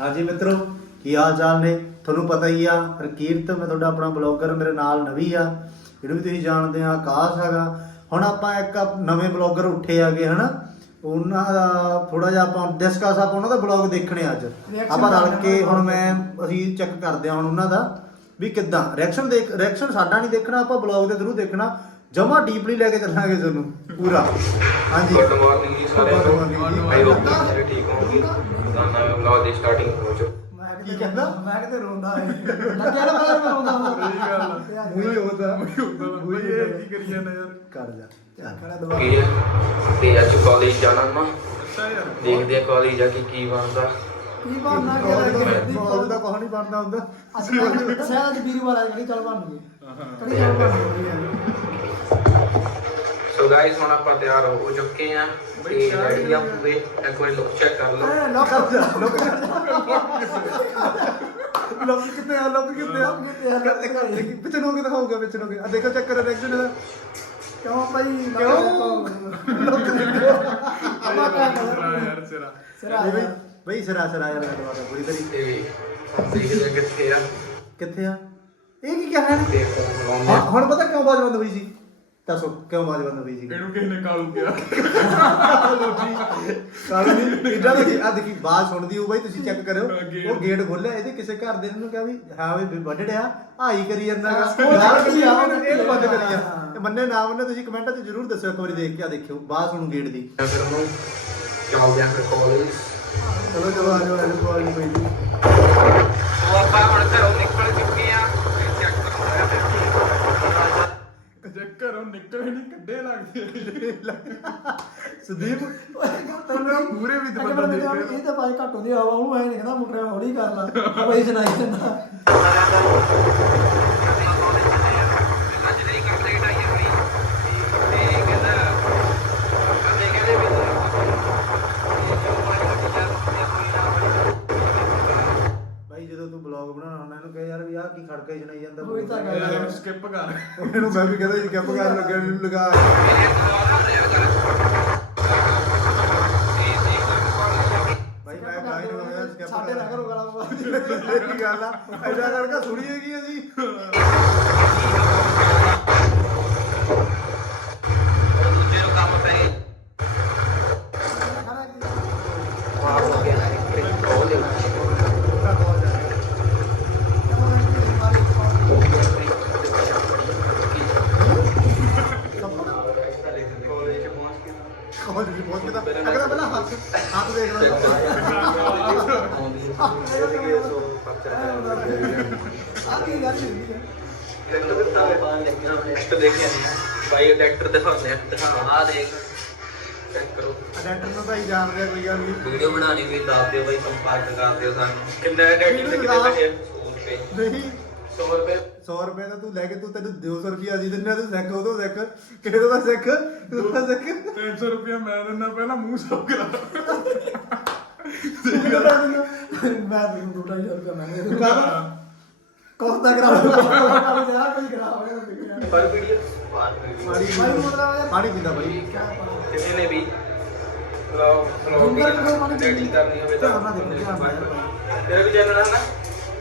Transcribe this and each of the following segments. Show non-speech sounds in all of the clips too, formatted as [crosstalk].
ਹਾਂਜੀ ਮਿੱਤਰੋ ਕੀ ਹਾਲ ਚਾਲ ਨੇ? ਤੁਹਾਨੂੰ ਪਤਾ ਹੀ ਆ ਹਰਕੀਰਤ ਮੈਂ ਤੁਹਾਡਾ ਆਪਣਾ ਬਲੌਗਰ ਮੇਰੇ ਨਾਲ ਨਵੀ ਆ। ਇਹਨੂੰ ਵੀ ਤੁਸੀਂ ਜਾਣਦੇ ਆ ਆਕਾਸ਼ ਹੈਗਾ। ਹੁਣ ਆਪਾਂ ਇੱਕ ਨਵੇਂ ਬਲੌਗਰ ਉੱਠੇ ਆਗੇ ਹਨਾ? ਉਹਨਾਂ ਦਾ ਥੋੜਾ ਜਿਹਾ ਆਪਾਂ ਡਿਸਕਸ ਆਪਾਂ ਉਹਨਾਂ ਦਾ ਬਲੌਗ ਦੇਖਣੇ ਆ ਅੱਜ। ਆਪਾਂ ਰਲ ਕੇ। ਹੁਣ ਮੈਂ ਅਸੀਂ ਚੈੱਕ ਕਰਦੇ ਹਾਂ ਹੁਣ ਉਹਨਾਂ ਦਾ ਵੀ ਕਿੱਦਾਂ। ਰਿਐਕਸ਼ਨ ਦੇਖ ਰਿਐਕਸ਼ਨ ਸਾਡਾ ਨਹੀਂ ਦੇਖਣਾ ਆਪਾਂ ਬਲੌਗ ਦੇ ਥਰੂ ਦੇਖਣਾ। ਜਮਾ ਡੀਪਲੀ ਲੈ ਕੇ ਚੱਲਾਂਗੇ ਤੁਹਾਨੂੰ ਪੂਰਾ। ਹਾਂਜੀ। ਗੁੱਡ ਮਾਰਨਿੰਗ ਜੀ ਸਾਰਿਆਂ ਨੂੰ। ਆਈ ਹੋਪ ਤੁਸੀਂ ਸਾਰੇ ਠੀਕ ਹੋਵੋਗੇ ਰੋਜ਼ਾਨਾ ਵਲੌਗ ਦੀ ਸਟਾਰਟਿੰਗ ਹੋ ਚੁੱਕੀ ਮੈਂ ਕੀ ਕਹਿੰਦਾ? ਮੈਂ ਕਿਤੇ ਰੋਂਦਾ ਹੈ। ਲੱਗਿਆ ਨਾ ਮੈਂ ਰੋਂਦਾ ਹਾਂ। ਸਹੀ ਗੱਲ। ਮੂੰਹ ਹੀ ਉਹਦਾ। ਬਈ ਇਹ ਕੀ ਕਰੀ ਜਾਂਦਾ ਯਾਰ? ਕਰ ਜਾ। ਚੱਲ। ਦਵਾ ਹੈ ਤੇ ਅੱਜ ਕਾਲਜ ਜਾਣਾ ਨਾ ਅੱਛਾ ਯਾਰ। ਦੇਖਦੇ ਆ ਕਾਲਜ ਜਾ ਕੇ ਕੀ ਬਣਦਾ। ਕੀ ਬਣਨਾ ਕਾਲਜ ਕਿ ਦਾ- ਕਾਲਜ ਦਾ ਕੁਛ ਨਹੀਂ ਬਣਦਾ ਹੁੰਦਾ। ਅਸੀਂ ਤਾਂ ਅੱਜ ਵੀਰਵਾਰ ਆ ਜਿਹੜੀ ਚੱਲ ਬਣ ਗਈ ਕੜੀ ਚੱਲ ਬਣ ਗਈ ਸੋ ਗਾਇਸ ਹੁਣ ਆਪਾਂ ਤਿਆਰ ਹੋ ਚੁੱਕੇ ਆ ਤੇ ਰੈਡੀ ਆ ਪੂਰੇ। ਇੱਕ ਵਾਰ ਲੁੱਕ ਚੈੱਕ ਕਰ ਲਓ। ਐ ਲੋਕ ਕਰ ਜਾ ਲੋਕ ਲੋਕ ਕਿੱਥੇ ਆ ਲੋਕ ਕਿੱਥੇ ਆ? ਕਿੱਥੇ ਆ? ਕਰ ਕਰ ਦੇਖੀ ਪਿੱਛੇ ਨੂੰ ਕੇ ਦਿਖਾਊਗਾ ਪਿੱਛੇ ਨੂੰ ਆ ਦੇਖੋ ਚੈੱਕ ਕਰੋ ਰਿਐਕਸ਼ਨ ਇਹਦਾ ਕਿਉਂ ਭਾਈ? ਕਿਉਂ? ਲੋਕ ਦੇਖੋ। ਆਪਾਂ ਕਾ ਯਾਰ ਸਿਰਾ। ਸਿਰਾ ਬਈ ਬਈ ਸਰਾ ਸਰਾ ਯਾਰ ਲਗਵਾ ਪੂਰੀ ਤਰੀ। ਤੇ ਹੁਣ ਦੇਖਦੇ ਆ? ਕਿੱਥੇ ਆ? ਕਿੱਥੇ ਆ? ਇਹ ਕੀ ਕਹਿ ਰਹੇ ਤੇ ਨੇ ਬਣਾਉਂਦੇ ਹਾਂ, ਆ ਹੁਣ ਪਤਾ ਕਿਉਂ ਬਾਜ ਬੰਦ ਹੋਈ ਸੀ? ਦੱਸੋ ਕਿਉਂ ਬਾਜ ਬੰਦ ਹੋਈ ਸੀ ਇਹਨੂੰ ਕਿਸੇ ਨੇ ਕਾਲੂ ਗਿਆ ਕਾਰਨ ਨਹੀਂ? ਇਦਾਂ ਦੀ ਆ ਦੇਖੀ ਬਾਤ ਸੁਣਦੀ ਹੋ ਬਾਈ ਤੁਸੀਂ ਚੈੱਕ ਕਰਿਓ। ਉਹ ਗੇਟ ਖੋਲਿਆ ਇਹਦੇ ਕਿਸੇ ਘਰ ਦੇ ਨੂੰ ਕਿਹਾ ਵੀ ਹਾਂ ਵੀ ਵੱਡੜਿਆ ਹਾਈ ਕਰੀ ਜਾਂਦਾ ਗਾ। ਉਹ ਬਾਹਰ ਕਰੀ ਕਰੀ ਆ, ਇਹਨੂੰ ਇਹਨੂੰ ਬੰਦ ਕਰੀ। ਤੇ ਮੰਨੇ ਨਾ ਮੰਨੇ ਤੁਸੀਂ ਕਮੈਂਟਾਂ 'ਚ ਜ਼ਰੂਰ ਦੱਸਿਓ ਇੱਕ ਵਾਰੀ ਦੇਖ ਕੇ ਆ ਦੇਖਿਓ। ਬਾਤ ਸੁਣੂ ਗੇਟ ਦੀ। ਫਿਰ ਉਹਨੂੰ ਚੱਲਦੇ ਆ ਫਿਰ ਕਾਲਜ ਚਲੋ ਚਲੋ ਆ ਜਾਓ ਕੋਈ ਕੋਈ ਨਹੀਂ ਸੋ ਆਪਾਂ ਹੁਣ ਘਰੋਂ ਨਿਕਲ ਚੈੱਕ ਕਰਾਂਗੇ ਜੇ ਨਿਕਲੇ ਨਹੀਂ ਕੱਢੇ ਲੱਗਦੇ ਸੁਦੀਪ ਉਹਨਾਂ ਪੂਰੇ ਵੀ ਬੰਦਾ ਦੇਖ ਇਹ ਤਾਂ ਭਾਈ ਘੱਟ ਹੁੰਦੀ ਹਵਾ ਉਹਨੂੰ ਐ ਨਹੀਂ ਕਹਿੰਦਾ ਮੁੰਡਿਆਂ ਹੌਲੀ ਕਰ ਲਾ। ਭਾਈ ਸੁਣਾਈ ਜਾਂਦਾ ਅੱਜ ਨਹੀਂ ਕੰਪਲੀਟ ਆਈ ਹੋਈ ਤੇ ਕਹਿੰਦਾ ਕਹਿੰਦੇ ਕਹਿੰਦੇ ਵੀ ਬਾਈ ਜਦੋਂ ਤੂੰ ਬਲੌਗ ਬਣਾਉਣਾ ਹੁੰਦਾ ਇਹਨੂੰ ਕਹੇ ਯਾਰ ਵੀ ਆਹ ਕੀ ਖੜਕਾ ਹੀ ਸੁਣਾਈ ਜਾਂਦਾ ਉਹੀ ਤਾਂ ਗੱਲ ਇਹਨੂੰ ਸਕਿਪ ਕਰ। ਇਹਨੂੰ ਮੈਂ ਵੀ ਕਹਿੰਦਾ ਜੀ ਕਿੱਪ ਕਰਨ ਲੱਗਿਆ ਇਹਨੂੰ ਲਗਾ। ਬਾਈ ਮੈਂ ਕਾਹ ਨੂੰ ਕਹਿੰਦਾ skip ਸਾਡੇ ਨਾ ਕਰੋ ਗਾਲਾਂ ਪਾ ਇਹ ਗੱਲ ਆ? ਐਡਾ ਕਰਕੇ ਸੁਣੀਏ ਕੀ ਅਸੀਂ ਦੂਜੇ ਨੂੰ ਕੰਮ ਪੈ ਗਏ ਮਾਰ ਹੋ ਗਿਆ ਉਹ ਦੇ ਕਾਲਜ ਚ ਪਹੁੰਚ ਕੇ ਕੌਣ ਜੀ ਬਹੁਤ ਕਿਤਾ ਅਗਲਾ ਪਹਿਲਾਂ ਹੱਥ ਹੱਥ ਦੇਖ ਲਓ ਆਉਂਦੀ ਹੈ ਸੋ ਪਰਚਾ ਆ ਕੀ ਗੱਲ ਹੁੰਦੀ ਹੈ ਨੈਕਸਟ ਦੇਖਿਆ ਨਹੀਂ ਬਾਈ ਡਾਇਰੈਕਟਰ ਦਿਖਾਉਂਦੇ ਆ ਆ ਦੇਖ ਚੈੱਕ ਕਰੋ ਅਡੈਂਟਰ ਨੂੰ ਤਾਂ ਹੀ ਜਾਣ ਰਿਹਾ ਕੋਈ ਗੱਲ ਨਹੀਂ ਵੀਡੀਓ ਬਣਾਣੀ ਵੀ ਦੱਸ ਦਿਓ ਬਾਈ ਸੰਪਰਕ ਕਰ ਦਿਓ ਸਾਨੂੰ। ਕਿੰਨਾ ਐਡਿਟ ਦੇ ਕਿੰਨੇ ਪੈਸੇ 100 ਰੁਪਏ। ਨਹੀਂ। 100 ਰੁਪਏ? 100 ਰੁਪਏ ਦਾ ਤੂੰ ਲੈ ਕੇ ਤੂੰ ਤੈਨੂੰ 200 ਰੁਪਿਆ ਅਸੀਂ ਦਿੰਨੇ ਤੂੰ ਸਿੱਖ ਉਦੋਂ ਸਿੱਖ। ਕਿਹੜੇ ਦਾ ਸਿੱਖ? ਤੂੰ ਤਾਂ ਸਿੱਖ। 300 ਰੁਪਇਆ ਮੈਂ ਦਿੰਦਾ ਪਹਿਲਾਂ ਮੂੰਹ ਸਾਫ਼ ਕਰਾ। ਮੈਂ ਤੈਨੂੰ ਦੋ ਢਾਈ ਹਜ਼ਾਰ ਰੁਪਇਆ ਮੈਂ ਦੇ ਦੂੰ? ਕੋਸਤਾ ਕਰਾ ਲਓ ਯਾਰ ਕੋਈ ਕਰਾ ਹੋਇਆ ਪਰ ਵੀਡੀਓ ਬਾਤ ਵੀਡੀਓ ਪਾਣੀ ਭਾਈ ਮਤਲਬ ਪਾਣੀ ਪੀਂਦਾ ਬਾਈ। ਕਿਸੇ ਨੇ ਵੀ। ਵਲੌਗ ਵਲੌਗ ਐਡਿਟ ਕਰਨੀ ਹੋਵੇ ਤਾਂ। ਤੇਰਾ ਵੀ ਚੈਨਲ ਹੈ ਨਾ?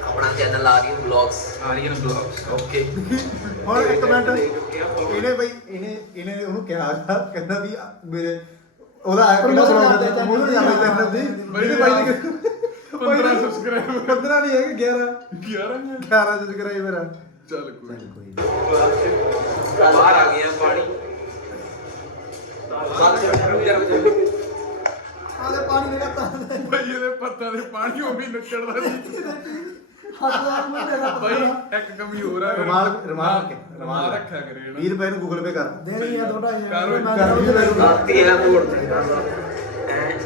ਆਪਣਾ channel Aryan vlogs Aryan vlogs okay ਹੁਣ ਇੱਕ ਮਿੰਟ। ਇਹਨੇ ਬਈ ਇਹਨੇ ਇਹਨੇ ਉਹਨੂੰ ਕਿਹਾ ਕਹਿੰਦਾ ਵੀ ਆ ਮੇਰੇ ਉਹਦਾ ਆਇਆ ਕਿੰਨਾ Promotion ਬਲੌਗ ਕਰਦੇ ਦਾ ਆ, ਮੂੰਹ ਜਾਂਦਾ ਚੈਨਲ ਦੀ ਬਾਈ ਇਹਨੇ ਬਾਈ ਨੇ 15 ਸਬਸਕ੍ਰਾਈਬਰ 15 ਨਹੀਂ ਹੈਗੇ 11 11 ਨੇ 11 ਸਬਸਕ੍ਰਾਈਬਰ ਆ। ਚੱਲ ਕੋਈ ਨੀ। ਕੋਈ ਨੀ। ਬਾਹਰ ਆ ਗਿਆ ਪਾਣੀ। ਆਦੇ ਪਾਣੀ ਦੇ ਕਰਤਾ ਬਾਈ ਇਹਦੇ ਪੱਤਾਂ ਦੇ ਪਾਣੀ ਉਹ ਵੀ ਨਿਕਲਦਾ ਸੀ ਹੱਥ ਦੇ ਕਰਤਾ ਬਾਈ ਇੱਕ ਕਮੀ ਹੋਰ ਆ। ਰੁਮਾਲ ਰੁਮਾਲ ਰੱਖ ਰਮਾਲ ਰੱਖਿਆ ਕਰੇ ਨਾ। 20 ਰੁਪਏ ਨੂੰ ਗੂਗਲ ਪੇ ਕਰ। ਦੇ ਰਹੀ ਆ ਢਾਈ ਹਜ਼ਾਰ ਕਰੋ, ਕਰ। ਲਓ। ਤੇਰਾ ਮੋੜ ਐ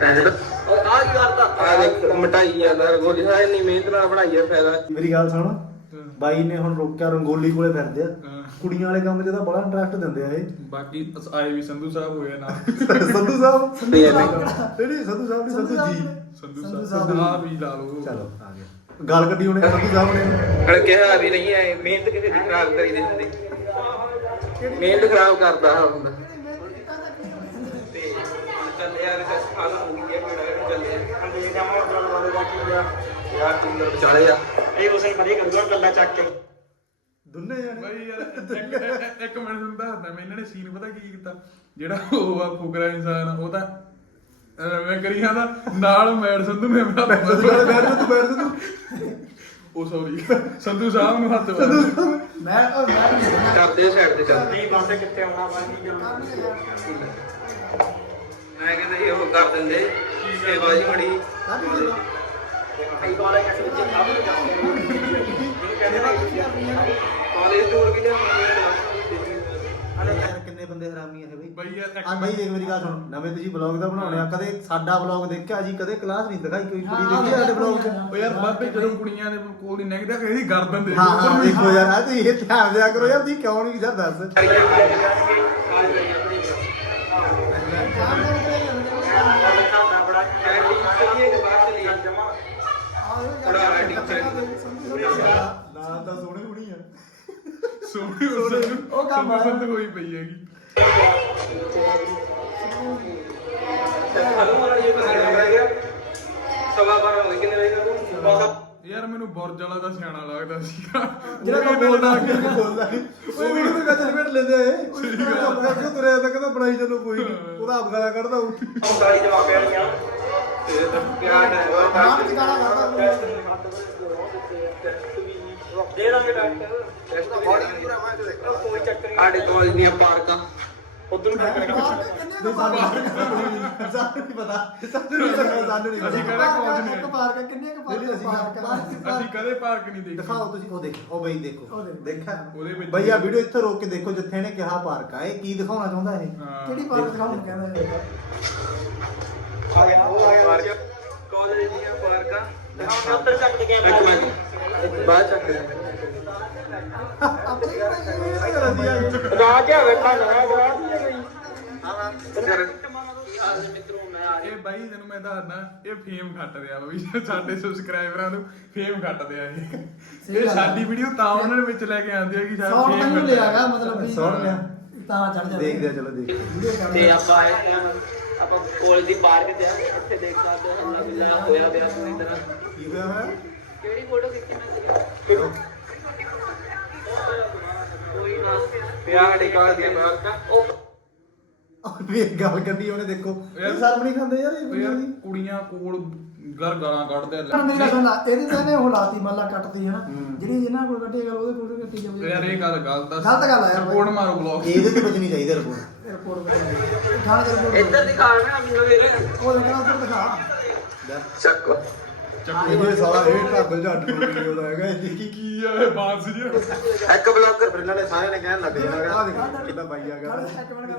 ਐ ਆ ਕੀ ਕਰਦਾ? ਆ ਦੇਖ ਮਟਾਈ ਜਾਂਦਾ ਰਗੋਲੀ ਹੈ ਨਹੀਂ ਮਿਹਨਤ ਨਾਲ ਬਣਾਈ ਆ ਫਾਇਦਾ। ਮੇਰੀ ਗੱਲ ਸੁਣ ਬਾਈ ਨੇ ਹੁਣ ਰੋਕਿਆ ਰੰਗੋਲੀ ਕੋਲੇ ਫਿਰਦੇ ਆ। ਕੁੜੀਆਂ ਵਾਲੇ ਕੰਮ 'ਚ ਤਾਂ ਬੜਾ ਇੰਟਰਸਟ ਦਿੰਦੇ ਆ ਇਹ। ਬਾਕੀ ਅਸ- ਆਏ ਵੀ ਸੰਧੂ ਸਾਹਿਬ ਹੋਏ ਨਾ [laughs] ਸੰਧੂ ਸਾਹਿਬ? ਨਹੀਂ ਸੰਧੂ ਸਾਹਿਬ ਨਹੀਂ ਸੰਧੂ ਜੀ। ਸੰਧੂ ਸੰਧੂ ਸਾਹਿਬ। ਆ ਵੀ ਲਾ ਲਓ। ਚਲੋ ਆ ਗਿਆ। ਗੱਲ ਕੱਢੀ ਉਹਨੇ ਸੰਧੂ ਸਾਹਿਬ ਨੇ। ਹਣ ਕਿਹਾ ਵੀ ਨਹੀਂ ਐ ਮਿਹਨਤ ਕਿਸੇ ਦੀ ਖਰਾਬ ਕਰੀ ਦੇ ਹੁੰਦੀ। ਮਿਹਨਤ ਖਰਾਬ ਕਰਦਾ ਹੁੰਦਾ। ਤੇ ਹੁਣ ਚੱਲ ਯਾਰ ਕਸ ਖਾਣਾ ਹੋ ਗਈ ਹੈ ਮੇਰਾ ਚੱਲ ਯਾਰ ਯਾਰ ਤੂੰ ਮੇਰੇ ਵਿਚਾਲੇ ਆ। ਇਹ ਉਸੇ ਵਧੀਆ ਕਰੂਗਾ ਗੱਲਾਂ ਚੱਕ ਕੇ। ਦੁੰਨੇ ਜਾਣੇ? ਬਈ ਯਾਰ ਇੱਕ- ਇੱਕ- ਮਿੰਟ ਨੂੰ ਦੱਸਦਾ ਮੈਂ ਇਹਨਾਂ ਨੇ ਸੀਨ ਪਤਾ ਕੀ ਕੀਤਾ? ਜਿਹੜਾ ਉਹ ਆ ਫੁਕਰਾ ਇਨਸਾਨ ਉਹ ਤਾਂ ਮੈਂ ਕਰੀ ਜਾਂਦਾ ਨਾਲ ਮੈਡ ਸੰਧੂ ਨੇ ਮੇਰਾ ਬੈਠ ਜਾ ਤੂੰ ਬੈਠ ਜਾ ਤੂੰ ਉਹ ਸੌਰੀ ਸੰਧੂ ਸਾਹਿਬ ਨੂੰ ਹੱਥ ਮਾਰ ਮੈਂ ਉਹ ਮੈਂ ਕਰਦੇ ਸਾਈਡ ਤੇ ਚੱਲ। ਨਹੀਂ ਪਾਸੇ ਕਿੱਥੇ ਆਉਣਾ ਵਾ ਕੀ ਕਰਨਾ। ਮੈਂ ਕਹਿੰਦਾ ਜੀ ਉਹ ਕਰ ਦਿੰਦੇ। ਸੇਵਾ ਜੀ ਬੜੀ। ਕਾਲਜ ਟੂਰ ਵੀ ਯਾਰ ਕਿੰਨੇ ਬੰਦੇ ਹਰਾਮੀ ਆ ਇਹ ਬਈ? ਬਈ ਯਾਰ ਇੱਕ ਆ ਬਾਈ ਦੇਖ ਮੇਰੀ ਗੱਲ ਸੁਣ। ਨਵੇਂ ਤੁਸੀਂ ਬਲੌਗ ਦਾ ਬਣਾਉਣੇ ਆ। ਕਦੇ ਸਾਡਾ ਬਲੌਗ ਦੇਖਿਆ ਜੀ? ਕਦੇ ਕਲਾਸ ਨਹੀਂ ਦਿਖਾਈ ਕੋਈ ਕੁੜੀ ਦੇਖੀ ਸਾਡੇ ਬਲੌਗ 'ਚ? ਉਹ ਯਾਰ ਬਾਬੇ ਜਦੋਂ ਕੁੜੀਆਂ ਦੇ ਕੋਲ ਨਹੀਂ ਨਿਕਦਾ ਕਹਿੰਦੀ ਗਰਦਨ ਦੇ ਹਾਂ ਹਾਂ ਦੇਖੋ ਯਾਰ ਆ ਤੁਸੀਂ ਇਹ ਧਿਆਨ ਦਿਆ ਕਰੋ ਯਾਰ ਤੁਸੀਂ ਕਿਉਂ ਨਹੀਂ ਯਾਰ ਦੱਸ ਬੜਾ ਨਾ ਤਾਂ ਸੋਹਣੀ ਹੋਣੀ ਆ ਸੋਹਣੀ ਸੋਹਣੀ ਉਹ ਕੰਮ ਆ। ਸੰਧ ਹੋਈ ਪਈ ਹੈਗੀ। ਸਵਾ ਬਾਰਾਂ ਹੋਏ ਕਿੰਨੇ ਵਜੇ ਤੱਕ ਯਾਰ ਮੈਨੂੰ ਬੁਰਜ ਵਾਲਾ ਦਾ ਸਿਆਣਾ ਲੱਗਦਾ ਸੀਗਾ। ਜਿਹੜਾ ਕੋ ਬੋਲਦਾ ਅੱਗੇ ਨਹੀਂ ਬੋਲਦਾ ਉਹ ਵੀਡੀਓ ਤੇ ਗੱਜ ਲਪੇਟ ਲੈਂਦੇ ਆ ਇਹ। ਉਹ ਕੰਮ ਕਰਕੇ ਤੁਰਿਆ ਤਾਂ ਕਹਿੰਦਾ ਬਣਾਈ ਚੱਲੋ ਕੋਈ ਨਹੀਂ ਉਹਦਾ ਆਪ ਗਾਲਾਂ ਕੱਢਦਾ ਉਹ। ਸਾਰੀ ਜਵਾਬ ਆਣੀਆਂ ਤੇ ਪਿਆਰ ਉਹ ਨਾਮ ਗਾਣਾ ਕਰਦਾ। ਦੇ ਦਾਂਗੇ ਡਾਕਟਰ। ਟੈਸਟ ਵੀ ਕੋਈ ਚੱਕਰ ਨਹੀਂ। ਸਾਡੇ ਕਾਲਜ ਦੀਆਂ ਪਾਰਕਾਂ। ਉਧਰ ਨੂੰ ਕਰਕੇ ਨਹੀਂ ਸਾਨੂੰ ਸਾਨੂੰ ਨਹੀਂ ਪਤਾ। ਸਾਨੂੰ ਨਹੀਂ ਪਤਾ ਸਾਨੂੰ ਨਹੀਂ ਅਸੀਂ ਪਤਾ ਕਿਹੜਾ ਕੋਚ ਨੇ ਇੱਕ ਪਾਰਕ ਕਿੰਨੇ ਕੁ ਨਹੀਂ, ਅਸੀਂ ਪਾਰਕ ਪਾਰਕ ਅਸੀਂ ਕਦੇ ਪਾਰਕ ਨਹੀਂ ਦੇਖੀ। ਦਿਖਾਓ ਤੁਸੀਂ ਉਹ ਦੇਖੋ ਉਹ ਬਈ ਦੇਖੋ। ਉਹ ਦੇਖੋ। ਦੇਖਿਆ? ਉਹਦੇ ਵਿੱਚ ਬਈ ਆ ਵੀਡੀਓ ਇੱਥੇ ਰੋਕ ਕੇ ਦੇਖੋ ਜਿੱਥੇ ਇਹਨੇ ਕਿਹਾ ਪਾਰਕ ਆ। ਇਹ ਕੀ ਦਿਖਾਉਣਾ ਚਾਹੁੰਦਾ ਇਹ? ਹਾਂ। ਕਿਹੜੀ ਪਾਰਕ ਦਿਖਾਉਣ ਕਹਿੰਦਾ ਇਹ? ਆ ਗਿਆ ਉਹ ਆ ਗਿਆ ਕਾਲਜ ਦੀਆਂ ਪਾਰਕਾਂ। ਹਾਂ ਉੱਧਰ ਚੱਕ ਕੇ ਗਿਆ ਇੱਕ ਮਿੰਟ। ਬਾਅਦ ਚੱਕ ਦੇ ਰਾਜ ਹੈ ਵੇਖਾ ਨਾ। ਇਹ ਬਾਈ ਤੈਨੂੰ ਮੈਂ ਦੱਸਦਾ ਇਹ ਫੇਮ ਖੱਟ ਰਿਹਾ ਬਈ। ਸਾਡੇ ਸਬਸਕ੍ਰਾਈਬਰਾਂ ਨੂੰ ਫੇਮ ਖੱਟਦੇ ਆ ਇਹ। ਇਹ। ਸਾਡੀ ਵੀਡੀਓ ਤਾਂ ਉਹਨਾਂ ਦੇ ਵਿੱਚ ਲੈ ਕੇ ਆਉਂਦੇ ਆ ਕਿ ਸਾਡਾ ਮੈਨੂੰ ਖੱਟਿਆ। ਲਿਆਗਾ ਮਤਲਬ ਵੀ ਸੌਣ ਲਿਆ। ਤਾਂ ਚੜ ਜਾ ਦੇਖਦੇ ਚਲੋ ਦੇਖ ਤੇ ਆਪਾਂ ਆਏ ਹਾਂ, ਆਪਾਂ ਕਾਲਜ ਦੀ ਪਾਰਕ ਤੇ ਆ ਇੱਥੇ ਦੇਖ ਸਕਦੇ ਹੋ ਹਮਲਾ ਬਿੱਲਾ ਹੋਇਆ ਪਿਆ ਪੂਰੀ ਤਰ੍ਹਾਂ। ਕੀ ਹੋਇਆ ਹੋਇਆ? ਕਿਹੜੀ ਫੋਟੋ ਖਿੱਚੀ ਮੈਂ ਕੋਈ ਨਾ। ਪਿਆ ਕਾਲਜ ਦੀਆਂ ਪਾਰਕਾਂ ਉਹ ਉਹ ਵੀ ਗੱਲ ਕਰਨੀ ਉਹਨੇ ਦੇਖੋ। ਇਹ ਸ਼ਰਮ ਨਹੀਂ ਖਾਂਦੇ ਯਾਰ ਇਹ ਵੀਡੀਓ ਦੀ। ਕੁੜੀਆਂ ਕੋਲ ਗਰ ਗਾਲਾਂ ਕੱਢਦੇ ਆ। ਪਰ ਮੇਰੀ ਗੱਲ ਸੁਣ ਲਾ ਇਹਦੇ ਤੇ ਨੇ ਉਹ ਲਾਤੀ ਮੱਲਾ ਕੱਟਦੀ ਹੈ ਨਾ ਹੂੰ। ਜਿਹੜੀ ਜਿਹਨਾਂ ਕੋਲ ਕੱਟੀ ਗੱਲ ਉਹਦੇ ਕੋਲ ਵੀ ਕੱਟੀ ਜਾਊਗੀ ਯਾਰ ਇਹ ਗੱਲ ਗਲਤ ਆ। ਗਲਤ ਗੱਲ ਆ ਯਾਰ ਬਾਈ। ਰਿਪੋਰਟ ਮਾਰੋ ਬਲੌਗ। ਇਹਦੇ ਤੇ ਬਚਣੀ ਚਾਹੀਦੀ ਰਿਪੋਰਟ। ਰਿਪੋਰਟ ਕਰ ਥਾਣੇ ਦੇ ਰਿਪੋਰਟ ਇੱਧਰ ਦਿਖਾ ਮੈਂ ਮੈਨੂੰ ਵੇਖ ਉਹ ਦੇਖਣਾ ਉੱਧਰ ਦਿਖਾ। ਚੱਕ। ਇਹ ਸਾਲਾ ਇਹ ਢੱਗ ਝੱਟ ਨੂੰ ਵੀਡੀਓ ਦਾ ਹੈਗਾ ਇਹ ਕੀ ਕੀ ਆ ਇਹ ਬਾਂਸ ਜਿਹਾ ਇੱਕ ਬਲੌਗਰ ਫਿਰ ਇਹਨਾਂ ਨੇ ਸਾਰਿਆਂ ਨੇ ਕਹਿਣ ਲੱਗ ਜਾਣਾ ਆ ਦੇਖ। ਕਿੱਦਾਂ ਬਾਈ ਆ ਗਿਆ।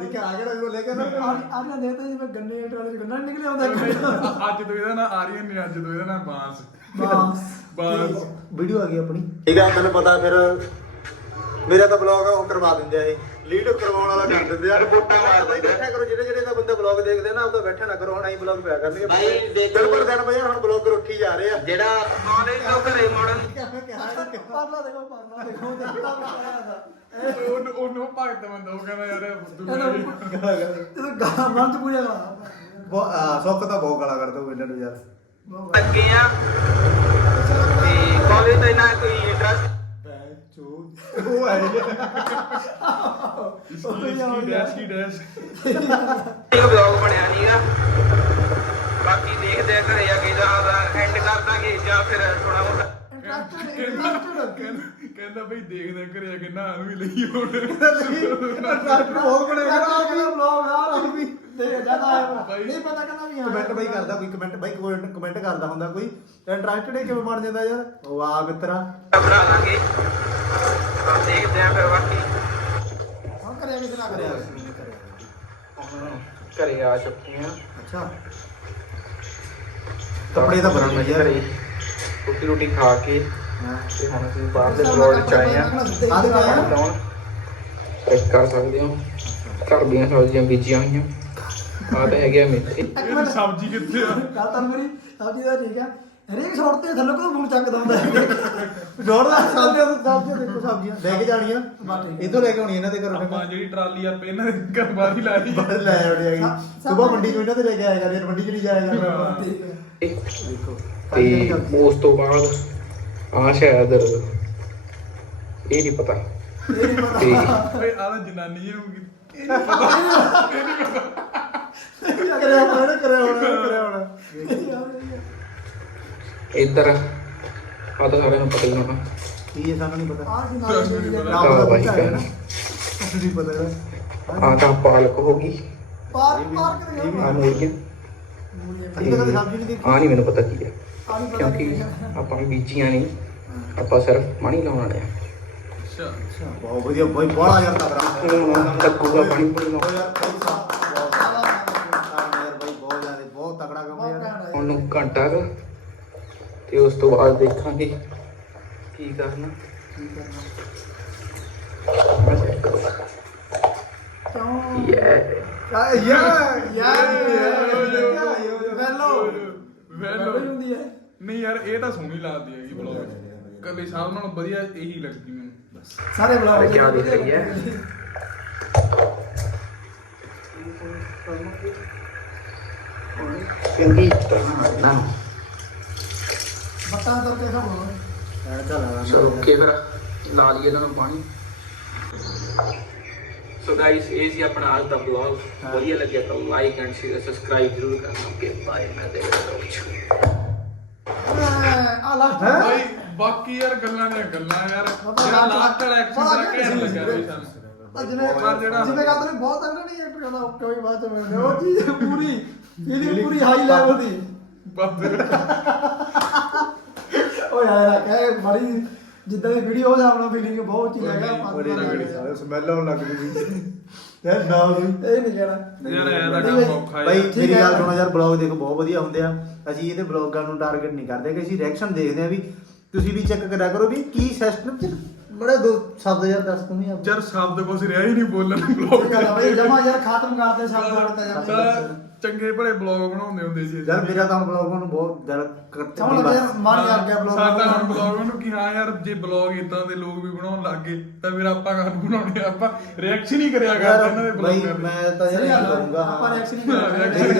ਦੇਖਿਆ ਆ ਗਿਆ ਉਹ ਲੈ ਕੇ ਨਾ ਆ ਨਾ ਦੇਤਾ ਜਿਵੇਂ ਗੰਨੇ ਟਰਾਲੇ ਚ ਗੰਨਾ ਨੀ ਨਿਕਲਿਆ ਹੁੰਦਾ। ਇੱਕ ਅੱਜ ਤੋਂ ਇਹਦਾ ਨਾਂ ਆਰੀਅਨ ਨਹੀਂ ਅੱਜ ਤੋਂ ਇਹਦਾ ਨਾਂ ਬਾਂਸ। ਬਾਸ। ਬਾਂਸ। ਵੀਡੀਓ ਆ ਗਈ ਆਪਣੀ। ਠੀਕ ਆ ਤੈਨੂੰ ਪਤਾ ਫਿਰ ਮੇਰਾ ਤਾਂ ਬਲੌਗ ਆ ਉਹ ਕਰਵਾ ਦਿੰਦੇ ਆ ਇਹ। ਲੀਡ ਕਰਵਾਉਣ ਵਾਲਾ ਕਰ ਦਿੰਦੇ ਆ। ਰਿਪੋਰਟਾਂ ਮਾਰ ਦਿੰਦੇ ਬੈਠਿਆ ਕਰੋ ਜਿਹੜੇ ਜਿਹੜੇ ਦਾ ਬੰਦੇ ਬਲੌਗ ਦੇਖਦੇ ਆ ਨਾ ਆਪਦਾ ਬੈਠਿਆ ਨਾ ਕਰੋ ਹੁਣ ਆਈ ਬਲੌਗ ਪਿਆ ਕਰਨਗੇ। ਬਾਈ, ਦੇਖੋ। ਬਿਲਕੁਲ ਦਿਨ ਬਈ ਹੁਣ ਬਲੌਗ ਉੱਠੀ ਜਾ ਰਹੇ ਆ। ਜਿਹੜਾ ਕਾਲਜ ਤੋਂ ਘਰੇ ਮੋੜਨ ਪਾਰਲਾ ਦੇਖੋ ਪਾਰਲਾ ਦੇਖੋ ਦੇਖਦਾ ਪਾਰਲਾ ਉਹਨੂੰ ਉਹਨੂੰ ਭਗਤ ਬੰਦਾ ਉਹ ਕਹਿੰਦਾ ਯਾਰ ਇਹ ਫੁੱਦੂ ਇਹ ਤਾਂ ਗਾਂ ਚ ਪੂਜਾ ਲਾ ਸੁੱਖ ਤਾਂ ਬਹੁਤ ਗਾਲਾਂ ਕੱਢਦਾ ਉਹ ਇਹਨਾਂ ਨੂੰ ਯਾਰ। ਲੱਗੇ ਆ। ਤੇ ਕਾਲਜ ਦਾ ਨਾ ਕੋਈ ਇੰਟਰਸਟ ਉਹ ਹੈ ਇਸਕੀ ਡੈਸ਼ ਕੀ ਡੈਸ਼ ਇਹ ਬਲੌਗ ਬਣਿਆ ਨਹੀਂਗਾ ਬਾਕੀ ਦੇਖਦੇ ਆ ਘਰੇ ਜਾ ਕੇ ਜਾਂ ਐਂਡ ਕਰ ਦਾਂਗੇ ਜਾਂ ਫਿਰ ਥੋੜਾ ਕਹਿੰਦਾ ਕਹਿੰਦਾ ਬਈ ਦੇਖਦੇ ਘਰੇ ਆ ਕੇ ਨਾ ਵੀ ਲਈ ਹੁਣ। ਡਾਕਟਰ ਬਹੁਤ ਬਣੇ ਨਹੀਂ ਪਤਾ ਕਹਿੰਦਾ ਵੀ ਹਾਂ। ਕਮੈਂਟ ਬਾਈ ਕਰਦਾ ਕੋਈ ਕਮੈਂਟ ਬਾਈ ਕਮੈਂਟ ਕਰਦਾ ਹੁੰਦਾ ਕੋਈ। ਇੰਟਰਸਟਡ ਹੈ ਕਿਵੇਂ ਬਣ ਜਾਂਦਾ ਯਾਰ? ਵਾਹ ਮਿੱਤਰਾ। ਬਣਾ ਲਾਂਗੇ ਤਾਂ ਦੇਖਦੇ ਆ ਫਿਰ ਬਾਕੀ। ਹੁਣ ਕਰਿਆ ਕਿਸ ਨਾਲ ਕਰਿਆ ਘਰੇ ਆ ਚੁੱਕੇ ਆ ਅੱਛਾ। ਕੱਪੜੇ ਤਾਂ ਬਣਾ ਲਈ ਯਾਰ। ਰੋਟੀ ਰੋਟੀ ਖਾ ਕੇ ਹਾਂ। ਤੇ ਹੁਣ ਅਸੀਂ ਬਾਹਰ ਦੇ ਬਲੌਗ ਚ ਆਏ ਆ ਆਹ ਦਿਖਾ। ਯਾਰ। ਲਾਉਣ ਚੈੱਕ ਕਰ ਸਕਦੇ ਹੋ। ਘਰ ਦੀਆਂ ਸਬਜ਼ੀਆਂ ਬੀਜੀਆਂ ਹੋਈਆਂ। ਆ ਤਾਂ ਹੈਗੇ ਆ ਮੇਥੇ ਇੱਕ ਮਿੰਟ। ਸਬਜ਼ੀ ਕਿੱਥੇ ਆ? ਗੱਲ ਤਾਂ ਮੇਰੀ ਸਬਜ਼ੀ ਦਾ ਠੀਕ ਆ। ਹਰੇਕ ਸ਼ਾਟ ਤੇ ਥੱਲੇ ਕੋਈ ਫੋਨ ਚੱਕਦਾ ਹੁੰਦਾ ਹੈ। ਜੋੜਦਾ ਸਬਜ਼ੀਆਂ ਤੋਂ ਸਬਜ਼ੀਆਂ ਦੇਖੋ ਸਬਜ਼ੀਆਂ। ਲੈ ਕੇ ਜਾਣੀਆਂ। ਇਧਰ ਲੈ ਕੇ ਆਉਣੀ ਇਹਨਾਂ ਦੇ ਘਰੋਂ। ਆਪਾਂ ਜਿਹੜੀ ਟਰਾਲੀ ਆਪੇ ਇਹਨਾਂ ਦੇ ਘਰ ਬਾਹਰ ਹੀ ਲਾਈ। ਬਸ ਲੈ ਆਉਣੀ ਹੈਗੀ। ਸਵੇਰ ਮੰਡੀ ਚੋਂ ਇਹਨਾਂ ਤੇ ਲੈ ਕੇ ਆਏਗਾ ਰੇਟ ਮੰਡੀ ਚ ਨਹੀਂ ਜਾਏਗਾ ਠੀਕ ਹੈ ਦੇਖੋ ਤੇ ਉਸ ਤੋਂ ਬਾਅਦ ਆ ਸ਼ਾਇਦ ਇਹ ਨਹੀਂ ਪਤਾ। ਇਹ ਨਹੀਂ ਪਤਾ। ਆਹ ਜਨਾਨੀ ਕੀ- ਇਹ ਨੀ ਪਤਾ। ਕਰਿਆ ਹੋਣਾ ਕਰਿਆ ਹੋਣਾ ਕਰਿਆ ਹੋਣਾ ਇੱਧਰ ਆ। ਤਾਂ ਸਾਰਿਆਂ ਨੂੰ ਪਤਾ ਹੀ ਹੋਣਾ ਕੀ ਹੈ ਸਾਨੂੰ ਨਹੀਂ ਪਤਾ। ਆਹ ਦੀ ਨਾਮ ਦਾ ਬੱਚਾ ਹੈ ਨਾ। ਨਹੀਂ ਪਤਾ ਇਹਦਾ। ਆ ਤਾਂ ਪਾਲਕ ਹੋ ਗਈ। ਪਾਰਕ ਦੇ ਇਹ ਵੀ- ਆ ਮੂਲੀਆਂ। ਅਸੀਂ ਤਾਂ ਕਦੇ ਸਬਜ਼ੀ ਨਹੀਂ ਦੇਖੀ। ਆ ਨਹੀਂ ਮੈਨੂੰ ਪਤਾ ਕੀ ਹੈ ਕਿਉਂਕਿ ਹੈ। ਆਪਾਂ ਬੀਜੀਆਂ ਨਹੀਂ। ਆਪਾਂ ਸਿਰਫ ਪਾਣੀ ਲਾਉਣ ਵਾਲੇ ਆ। ਅੱਛਾ। ਅੱਛਾ ਬਹੁਤ ਵਧੀਆ। ਬਾਈ ਬੜਾ ਯਾਰ ਤਗੜਾ ਹੁਣ ਲੱਗੂਗਾ ਪਾਣੀ ਪੂਣੀ। ਲਾਉਣ। ਯਾਰ ਬਾਈ ਬਹੁਤ ਯਾਰ ਬਹੁਤ ਤਗੜਾ ਕੰਮ ਬਹੁਤ ਯਾਰ ਘੈਂਟ ਕੁ ਤੇ ਉਸ ਤੋਂ ਬਾਅਦ ਦੇਖਾਂਗੇ ਕੀ ਕਰਨਾ ਮੈਂ check ਕਰੂੰਗਾ। ਕਿਉਂ Yeah. ਯਾਰ ਯਾਰ ਵੈਲੋ। ਵੈਲੋ। ਹੁੰਦੀ ਹੈ। ਨਹੀਂ ਯਾਰ ਇਹ ਤਾਂ ਸੋਹਣੀ ਲੱਗਦੀ ਹੈਗੀ ਬਲੌਗ ਕੱਲੇ ਸਭ ਨਾਲੋਂ ਵਧੀਆ ਇਹੀ ਲੱਗਦੀ ਮੈਨੂੰ। ਬਸ। ਸਾਰੇ ਅਰੇ ਕਿਆ ਦਿਖ ਰਹੀ ਹੈ? ਚੰਗੀ ਤਰ੍ਹਾਂ ਨਾ ਬੱਟਾਂ ਕਰਕੇ ਖਾਣੋ ਐਨਕਾ ਲਾ ਸੋ ਓਕੇ ਫਿਰ ਲਾ ਲਈਏ ਇਹਨਾਂ ਨੂੰ ਪਾਣੀ। ਸੋ ਗਾਇਸ ਇਹ ਸੀ ਆਪਣਾ ਅੱਜ ਦਾ ਵਲੌਗ ਵਧੀਆ ਲੱਗਿਆ ਤਾਂ ਲਾਈਕ ਐਂਡ ਸ਼ੇਅਰ ਸਬਸਕ੍ਰਾਈਬ ਜ਼ਰੂਰ ਕਰਨਾ। ਓਕੇ ਬਾਏ ਮੈਂ ਦੇ ਆ ਲਾ ਭਾਈ ਬਾਕੀ ਯਾਰ ਗੱਲਾਂ ਨੇ ਗੱਲਾਂ ਯਾਰ। ਜਿਹੜਾ ਲਾਸਟ ਵਾਲਾ ਐਕਸ਼ਨ ਦਾ ਕਹਿਣ ਲੱਗਾ ਵੀ ਸਾਨੂੰ ਜਿਵੇਂ ਜਿਵੇਂ ਨੇ ਬਹੁਤ ਅੰਦਰ ਨਹੀਂ ਐਕਟਰ ਕਹਿੰਦਾ ਓਕੇ ਹੋਈ ਬਾਅਦ ਚ ਮਿਲਦੇ ਉਹ ਚੀਜ਼ ਪੂਰੀ ਫੀਲਿੰਗ ਪੂਰੀ ਹਾਈ ਲੈਵਲ ਦੀ। ਓ ਯਾਰ ਕਹੇ ਬੜੀ ਜਿੱਦਾਂ ਦੀ ਵੀਡੀਓ ਦਾ ਆਪਣਾ ਫੀਲਿੰਗ ਬਹੁਤ ਚੀਜ਼ ਹੈਗਾ ਬੜੀ ਪੰਜ ਤਗੜੀ ਸਾਰੇ ਸਮੈਲ ਆਉਣ ਲੱਗ ਗਈ [laughs] ਯਾਰ ਨਾ ਵੀ ਇਹ ਨਹੀਂ ਕਹਿਣਾ ਯਾਰ ਐ ਦਾ ਕੰਮ ਔਖਾ ਬਾਈ ਯਾਰ ਮੇਰੀ ਹੈ। ਗੱਲ ਸੁਣੋ ਯਾਰ ਬਲੌਗ ਦੇਖੋ ਬਹੁਤ ਵਧੀਆ ਹੁੰਦੇ ਆ। ਅਸੀਂ ਇਹਦੇ ਬਲੌਗਾਂ ਨੂੰ ਟਾਰਗੇਟ ਨਹੀਂ ਕਰਦੇ ਕਿ ਅਸੀਂ ਰਿਐਕਸ਼ਨ ਦੇਖਦੇ ਆ ਵੀ ਤੁਸੀਂ ਵੀ ਚੈੱਕ ਕਰਿਆ ਕਰੋ ਵੀ ਕੀ ਸਿਸਟਮ ਚ ਬੜੇ ਦੋ ਸ਼ਬਦ ਯਾਰ ਦੱਸ ਤੂੰ ਵੀ ਆਪ ਯਾਰ ਸ਼ਬਦ ਕੁਝ ਰਿਹਾ ਹੀ ਨਹੀਂ ਬੋਲਣ ਬਲੌਗ ਬਈ [laughs] ਜਮਾ ਯਾਰ ਖਾਤਮ ਕਰਦੇ ਸ਼ਬਦ ਵਰਤਾ ਜਾਂਦੇ ਚੰਗੇ ਭਲੇ ਬਲੌਗ ਬਣਾਉਂਦੇ ਹੁੰਦੇ ਸੀ। ਯਾਰ ਮੇਰਾ ਤਾਂ ਬਲੌਗਾਂ ਨੂੰ ਬਹੁਤ ਦਿਲ ਕਰਤੇ ਲੱਗੇ ਯਾਰ ਮਨ ਆ ਗਿਆ ਬਲੌਗ ਸਾਡਾ ਹੁਣ ਬਲੌਗ ਨੂੰ ਕਿ ਹਾਂ ਯਾਰ ਜੇ ਬਲੌਗ ਇਦਾਂ ਦੇ ਲੋਕ ਵੀ ਬਣਾਉਣ ਲੱਗ ਗਏ ਤਾਂ ਫਿਰ ਆਪਾਂ ਕਾਹਨੂੰ ਬਣਾਉਣੇ? ਆਪਾਂ ਰਿਐਕਸ਼ਨ ਹੀ ਕਰਿਆ ਕਰਦੇ ਇਹਨਾਂ ਦੇ ਬਲੌਗਾਂ ਮੈਂ ਤਾਂ ਯਾਰ ਕਰੂੰਗਾ ਆਪਾਂ ਹਾਂ। reaction ਹੀ ਕਰਾਂਗੇ। ਮੇਰੀ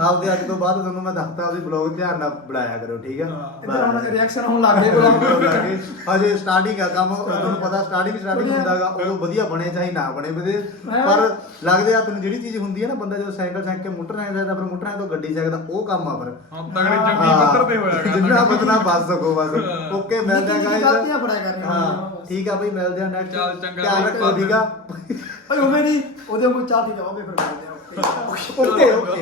ਆਪਦੇ ਅੱਜ ਤੋਂ ਬਾਅਦ ਤੁਹਾਨੂੰ ਮੈਂ ਦੱਸਤਾ ਆਪਦੀ ਬਲੌਗ ਧਿਆਨ ਨਾਲ ਬਣਾਇਆ ਕਰੋ ਠੀਕ ਆ? ਇੱਧਰ ਹੁਣ ਰਿਐਕਸ਼ਨ ਹੋਣ ਲੱਗ ਗਏ ਬਲੌਗ ਹਜੇ ਸਟਾਰਟਿੰਗ ਆ ਕੰਮ ਤੁਹਾਨੂੰ ਪਤਾ ਸਟਾਰਟਿੰਗ ਸਟਾਰਟਿੰਗ ਹੁੰਦਾਗਾ ਉਦੋਂ ਵਧੀਆ ਬਣੇ ਚਾਹੇ ਨਾ ਬਣੇ ਪਰ ਲੱਗਦੇ ਆ ਤੁਹਾਨੂੰ ਜਿਹੜੀ ਚੀਜ਼ ਹੁੰਦੀ ਹੈ ਨਾ ਬੰਦਾ ਜਦੋਂ ਸਾਈਕਲ ਸਾਈਕ ਕੇ ਮੋਟਰ ਨਾਲ ਜਾਂਦਾ ਫਿਰ ਮੋਟਰ ਨਾਲ ਤੋਂ ਗੱਡੀ ਸਕਦਾ ਉਹ ਕੰਮ ਆ ਪਰ ਹਾਂ ਤਗੜੇ ਪੱਤਰ ਤੇ ਹੋਇਆ ਗਾ ਜਿੰਨਾ ਬਚਣਾ ਬਚ ਸਕੋ ਬਸ। ਓਕੇ ਮਿਲਦੇ ਆ guys। ਗਲਤੀਆਂ ਫੜਿਆ ਕਰਨੀਆਂ ਹਾਂ। ਠੀਕ ਆ ਬਈ ਮਿਲਦੇ ਆ ਨੈਕਸਟ ਚੱਲ ਚੰਗਾ ਧਿਆਨ ਰੱਖੋ ਠੀਕ ਆ? ਓਏ ਉਵੇਂ ਨਹੀਂ ਉਹਦੇ ਕੋਲ ਚਾਹ ਪੀ ਜਾਓਗੇ ਫਿਰ ਮਿਲਦੇ ਆ ਓਕੇ ਓਕੇ।